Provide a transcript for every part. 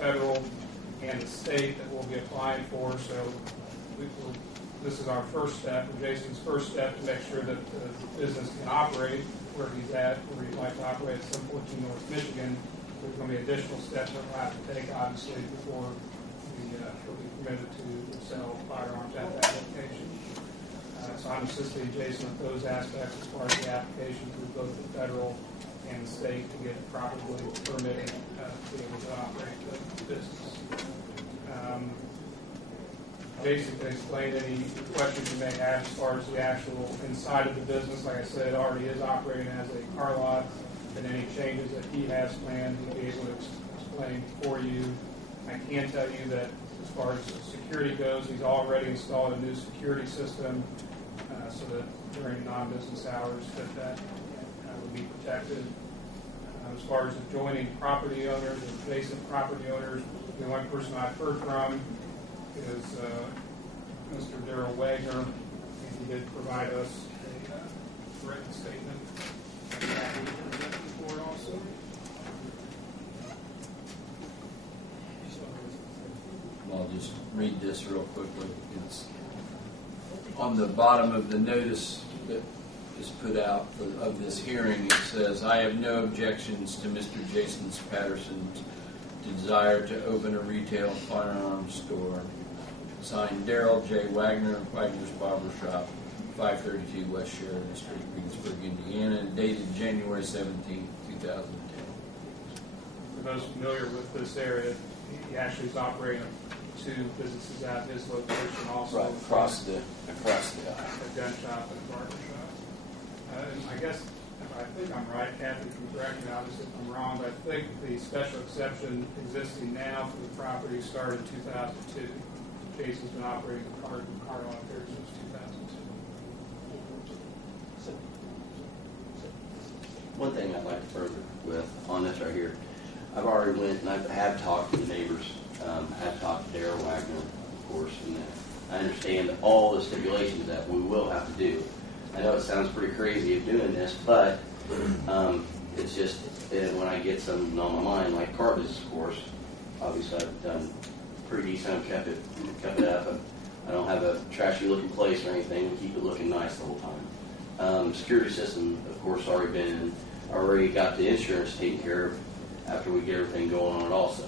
federal and the state that we'll be applying for. So this is our first step, or Jason's first step, to make sure that the business can operate where he's at, where he'd like to operate at 714 North Michigan. There's going to be additional steps that we'll have to take, obviously, before we'll be permitted to sell firearms at that location. So I'm assisting Jason with those aspects as far as the application through both the federal and the state to get properly permitted to be able to operate the business. Jason can explain any questions you may have as far as the actual inside of the business. Like I said, it already is operating as a car lot, and any changes that he has planned, he'll be able to explain for you. I can tell you that as far as security goes, he's already installed a new security system so that during non-business hours that would be protected. As far as adjoining property owners, adjacent property owners, the only person I've heard from is Mr. Daryl Wagner, and he did provide us a written statement that we presented before also. I'll just read this real quickly. It's on the bottom of the notice that is put out of this hearing. It says, "I have no objections to Mr. Jason Patterson's desire to open a retail firearms store. Signed, Daryl J. Wagner, Wagner's Barber Shop, 532 West Sheridan Street, Greensburg, Indiana, dated January 17, 2010. For those familiar with this area, he actually is operating two businesses at his location also. Right, across the aisle. A gun shop and a barber shop. I guess, I think I'm right, Kathy can correct me obviously if I'm wrong, but I think the special exception existing now for the property started in 2002. Jason's been operating the car lot there since 2002. One thing I'd like to further with on this right here, I've already went and I have talked to the neighbors. I have talked to Daryl Wagner, of course, and I understand all the stipulations that we will have to do. I know it sounds pretty crazy of doing this, but it's just when I get something on my mind, like car business, of course. Obviously, I've done pretty decent. I've kept it up. I don't have a trashy-looking place or anything. We keep it looking nice the whole time. Security system, of course, already got the insurance taken care of after we get everything going on it also.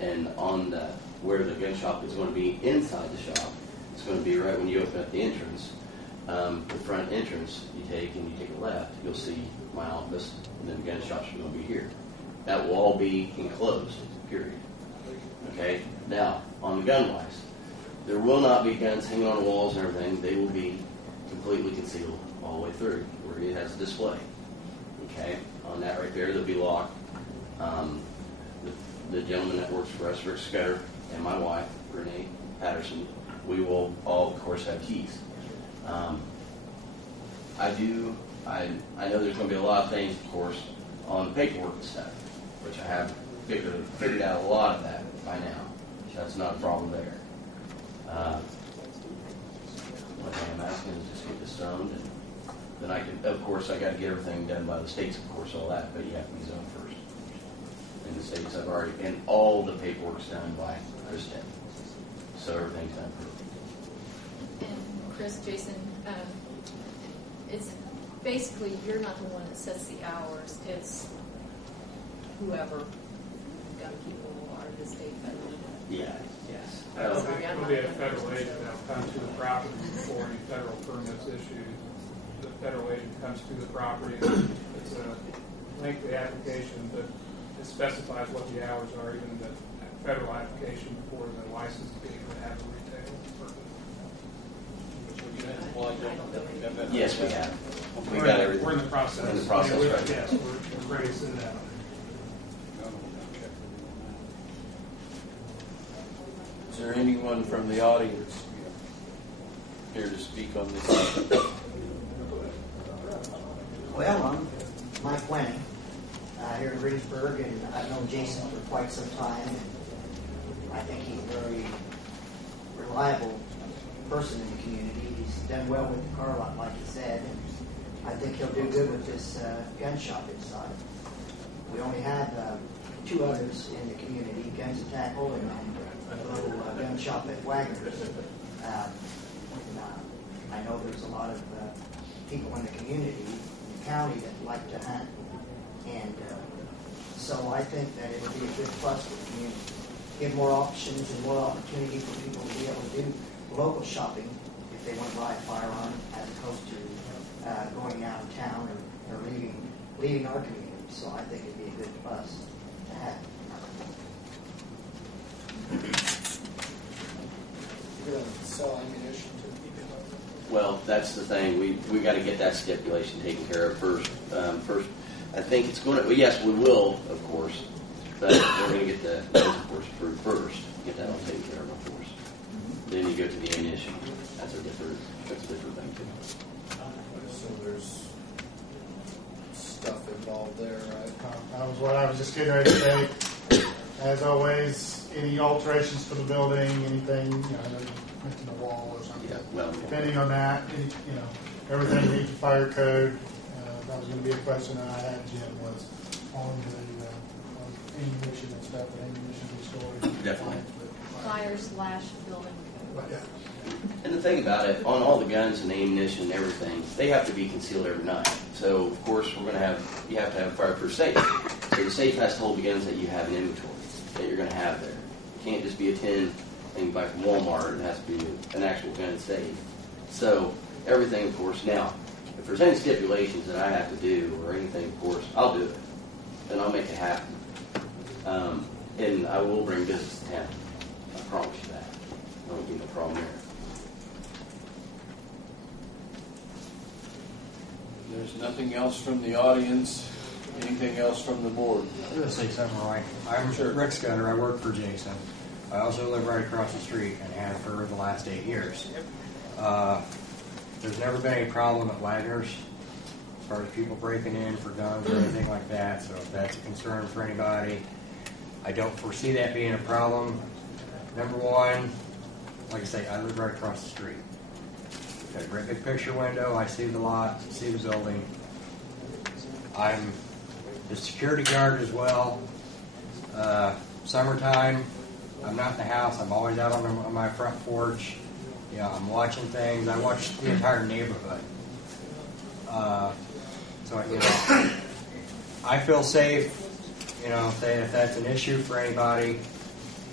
And on where the gun shop is going to be inside the shop, it's going to be right when you open up the entrance. The front entrance you take a left, you'll see my office, and then the gun shop's going to be here. That will all be enclosed, period. Okay? Now, on the gun-wise, there will not be guns hanging on the walls and everything. They will be completely concealed all the way through where it has a display. Okay? On that right there, they'll be locked. The gentleman that works for us, Rick Scudder, and my wife, Renee Patterson, we will all, of course, have keys. I know there's going to be a lot of things, of course, on the paperwork and stuff, which I have figured out a lot of that by now. So that's not a problem there. What I'm asking is just get this zoned, and then I got to get everything done by the states, of course, all that, but you have to be zoned first. In the states, and all the paperwork's done by Kristen. So everything's done perfect. And Chris, Jason, it's basically you're not the one that sets the hours. It's whoever gun people are the state federal. Yeah. Yes. It'll be a federal agent that'll come to the property before any federal permits issued. The federal agent comes to the property. It's a lengthy application, but it specifies what the hours are, even in the federal application for the license to be able to have a retail purpose. Yes, we have. We're in the process. We're in the process, right? Yes, we're ready to send it out. Is there anyone from the audience here to speak on this? Well, I'm Mike Wenning, here in Greensburg, and I've known Jason for quite some time, and I think he's a very reliable person in the community. He's done well with the car lot, like he said, and I think he'll do good with this gun shop inside. We only had two others in the community, Guns and Tackle and a little gun shop at Wagner's. I know there's a lot of people in the community, in the county, that like to hunt. And so I think that it would be a good plus for the community. Give more options and more opportunity for people to be able to do local shopping if they want to buy a firearm, as opposed to going out of town or leaving our community. So I think it'd be a good plus to have. You're going to sell ammunition to people? Well, that's the thing. We got to get that stipulation taken care of first. First, I think it's going to. Well, yes, we will, of course, but we're going to get the of course approved first. Get that all taken care of course. Then you go to the ammunition. That's a different thing too. So there's stuff involved there, right? That was what I was just getting ready to say. As always, any alterations to the building, anything, mentioned the wall or something. Yeah. Well, Depending on that, everything needs a fire code. That was going to be a question that I had, Jim, was on the ammunition and stuff, the ammunition storage. Definitely. Fire/building code. Yeah. And the thing about it, on all the guns and ammunition and everything, they have to be concealed every night. So, of course, you have to have a fireproof safe. So the safe has to hold the guns that you have in inventory, that you're going to have there. It can't just be a tin thing you buy from Walmart. It has to be an actual gun safe. So, everything, of course, now, if there's any stipulations that I have to do or anything, of course, I'll do it. Then I'll make it happen. And I will bring business to town. I promise you that. There won't be no problem there. There's nothing else from the audience. Anything else from the board? I'm going to say something right. I'm Rick Scudder. I work for Jason. I also live right across the street and have for the last 8 years. There's never been any problem at Wagner's as far as people breaking in for guns or anything like that. So if that's a concern for anybody, I don't foresee that being a problem. Number one, like I say, I live right across the street. Got a great big picture window. I see the lot, see the building. I'm the security guard as well. Summertime, I'm not in the house. I'm always out on my front porch. I'm watching things. I watch the entire neighborhood. So I feel safe. Say if that's an issue for anybody,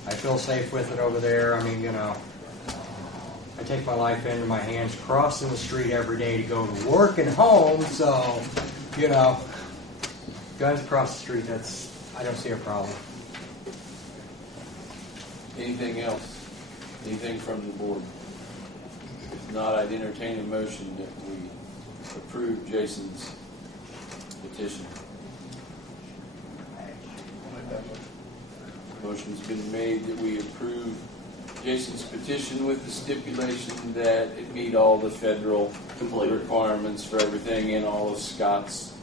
I feel safe with it over there. I mean, I take my life into my hands crossing the street every day to go to work and home. So, guns across the street, I don't see a problem. Anything else? Anything from the board? If not, I'd entertain a motion that we approve Jason's petition. Motion's been made that we approve Jason's petition with the stipulation that it meet all the federal requirements for everything and all of Scott's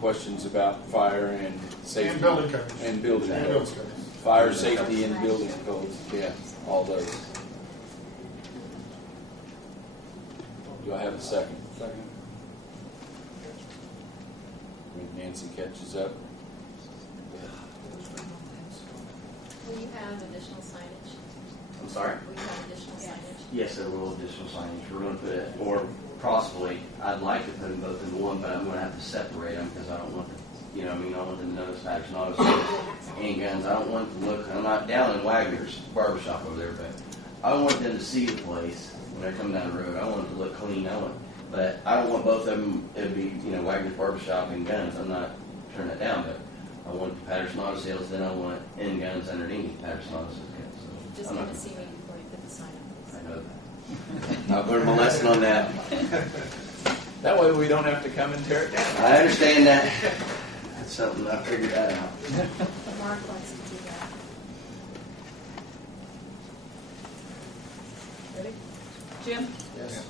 questions about fire and safety. And building codes. And building codes. Fire safety and building codes. Yeah, all those. Do I have a second? Second. When Nancy catches up. Will you have additional signage? I'm sorry? Will you have additional signage? Yes, there will additional signage. We're going to put it, or possibly, I'd like to put them both into one, but I'm going to have to separate them because I don't want I don't want them to notice action auto handguns. I don't want them to look, I'm not down in Wagner's barbershop over there, but I want them to see the place when I come down the road. I want it to look clean. But I don't want both of them to be, Wagner's barbershop and guns. I'm not turning that down, but I want the Patterson Auto Sales, then I want end guns underneath Patterson Auto Sales. So Just I'm need not, to see me before you put the sign up. I know that. I've learned my lesson on that. That way we don't have to come and tear it down. I understand that. That's something I figured that out. Mark likes to do that. Ready? Jim? Yes.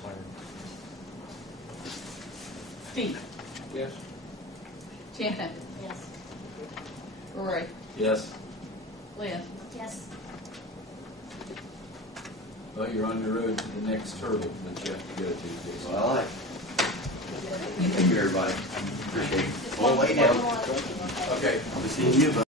Steve? Yes. Shannon? Yes. Roy? Yes. Lynn? Yes. Well, you're on the road to the next hurdle that you have to go to, Jason. Well, I like it. Thank you, everybody. Appreciate it. Well, wait now. Okay. I'll be seeing you,